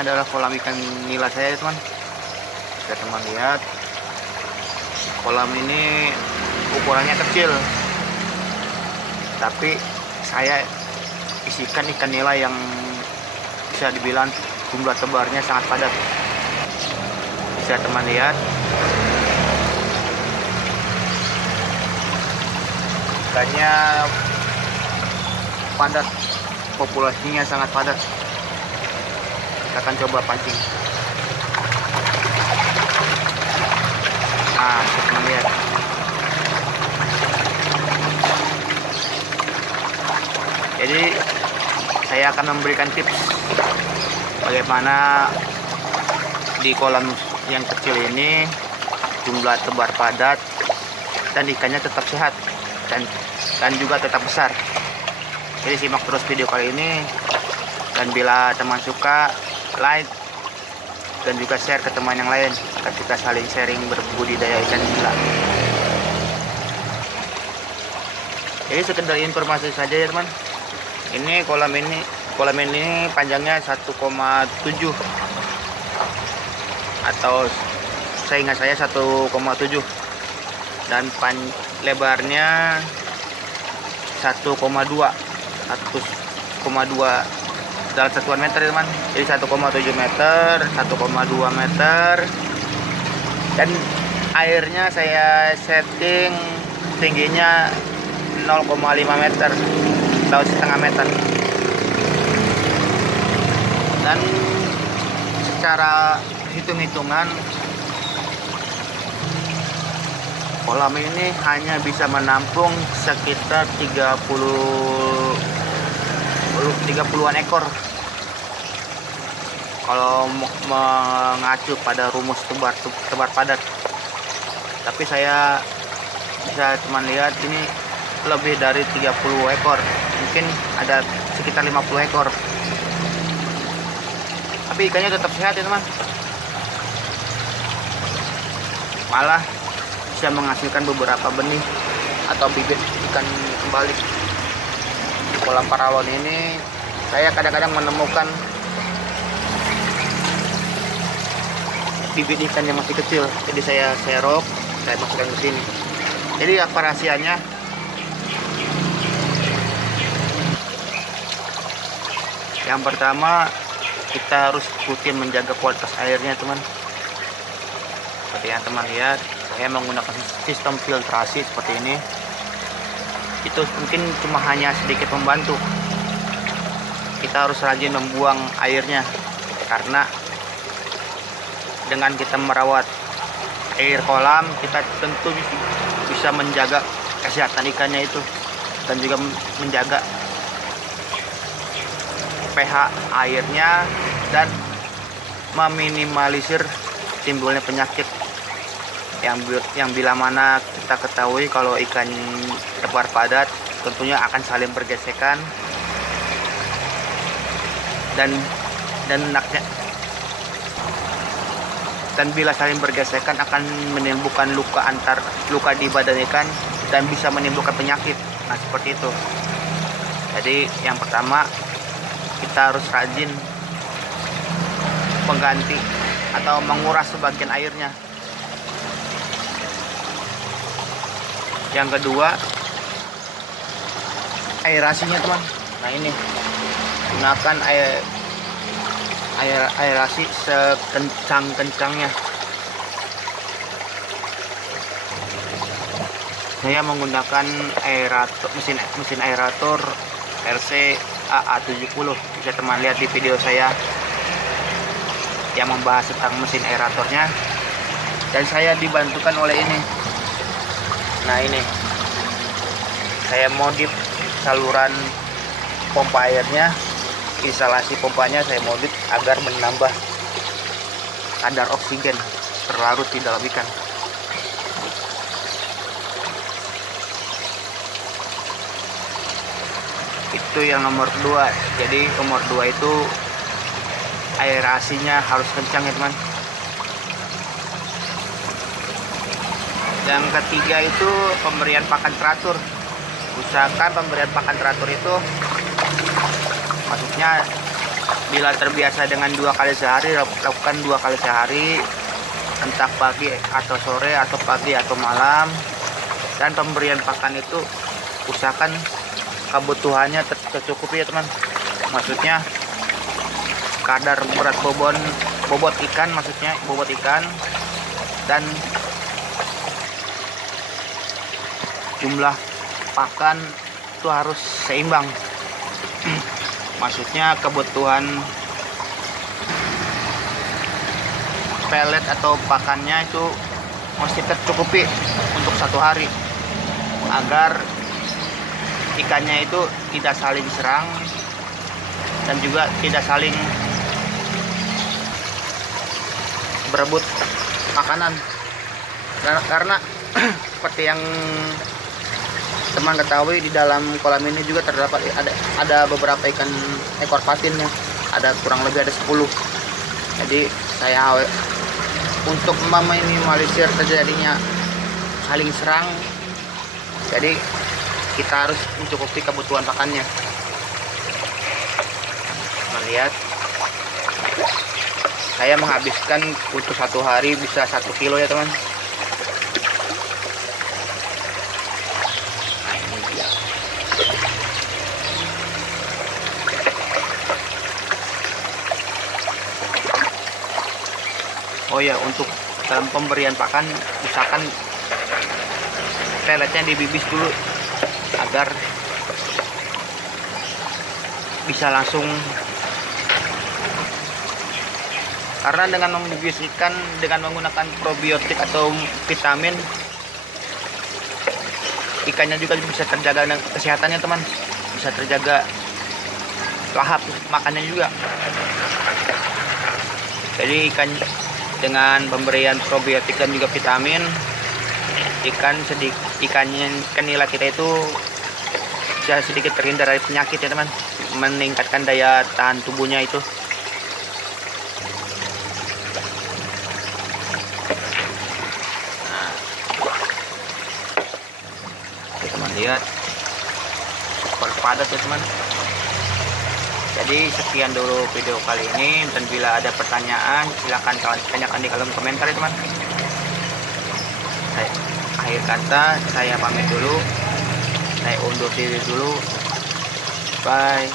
adalah kolam ikan nila saya, teman. Bisa teman lihat, kolam ini ukurannya kecil, tapi saya isikan ikan nila yang bisa dibilang jumlah tebarnya sangat padat. Bisa teman lihat, ikannya padat, populasinya sangat padat. Kita akan coba pancing. Nah, teman lihat. Jadi saya akan memberikan tips bagaimana di kolam yang kecil ini jumlah tebar padat dan ikannya tetap sehat dan juga tetap besar. Jadi simak terus video kali ini, dan bila teman suka, like dan juga share ke teman yang lain agar kita saling sharing berbudidaya ikan nila. Jadi sekedar informasi saja ya teman. Ini kolam ini panjangnya 1,7 atau seingat saya 1,7, dan lebarnya 1,2 dalam satuan meter teman. Jadi 1,7 meter, 1,2 meter, dan airnya saya setting tingginya 0,5 meter atau setengah meter. Dan secara hitung-hitungan kolam ini hanya bisa menampung sekitar 30-an ekor kalau mengacu pada rumus tebar padat. Tapi saya bisa teman lihat ini lebih dari 30 ekor, mungkin ada sekitar 50 ekor. Tapi ikannya tetap sehat ya teman, malah bisa menghasilkan beberapa benih atau bibit ikan kembali. Di kolam paralon ini saya kadang-kadang menemukan bibit ikan yang masih kecil, jadi saya serok, saya masukkan ke sini. Jadi apa rahasianya? Yang pertama, kita harus rutin menjaga kualitas airnya teman. Seperti yang teman lihat, saya menggunakan sistem filtrasi seperti ini. Itu mungkin cuma hanya sedikit membantu. Kita harus rajin membuang airnya, karena dengan kita merawat air kolam, kita tentu bisa menjaga kesehatan ikannya itu, dan juga menjaga pH airnya dan meminimalisir timbulnya penyakit yang bila mana kita ketahui kalau ikan tebar padat tentunya akan saling bergesekan dan bila saling bergesekan akan menimbulkan luka di badan ikan dan bisa menimbulkan penyakit. Nah, seperti itu. Jadi yang pertama, kita harus rajin mengganti atau menguras sebagian airnya. Yang kedua, aerasinya teman. Nah ini, gunakan aerasi sekencang-kencangnya. Saya menggunakan mesin aerator RC AA70. Bisa teman lihat di video saya yang membahas tentang mesin aeratornya, dan saya dibantukan oleh ini. Nah ini, saya modif saluran pompa airnya, instalasi pompanya saya modif agar menambah kadar oksigen terlarut di dalam ikan. Itu yang nomor 2. Jadi nomor 2 itu aerasinya harus kencang ya teman. Yang ketiga itu pemberian pakan teratur. Usahakan pemberian pakan teratur itu maksudnya Bila terbiasa dengan 2 kali sehari, lakukan 2 kali sehari, entah pagi atau sore atau pagi atau malam. Dan pemberian pakan itu usahakan kebutuhannya tercukupi ya teman. Maksudnya kadar berat bobot ikan, maksudnya bobot ikan, dan jumlah pakan itu harus seimbang. Maksudnya kebutuhan pelet atau pakannya itu mesti tercukupi untuk 1 hari, agar ikannya itu tidak saling serang dan juga tidak saling berebut makanan. Karena seperti yang teman ketahui, di dalam kolam ini juga terdapat ada beberapa ekor patinnya, ada kurang lebih ada 10. Jadi saya untuk meminimalisir terjadinya saling serang, jadi kita harus mencukupi kebutuhan pakannya. Melihat saya menghabiskan untuk 1 hari bisa 1 kilo ya teman. Nah, ini dia. Oh ya, untuk dalam pemberian pakan usahakan peletnya dibibis dulu agar bisa langsung, karena dengan membibis ikan dengan menggunakan probiotik atau vitamin, ikannya juga bisa terjaga kesehatannya teman, bisa terjaga lahap makannya juga. Jadi dengan pemberian probiotik dan juga vitamin, ikan nila kita itu bisa sedikit terhindar dari penyakit ya teman, meningkatkan daya tahan tubuhnya itu. Nah, teman lihat super padat ya teman. Jadi sekian dulu video kali ini, dan bila ada pertanyaan silahkan tanyakan di kolom komentar ya teman. Akhir kata saya pamit dulu, saya undur diri dulu, bye.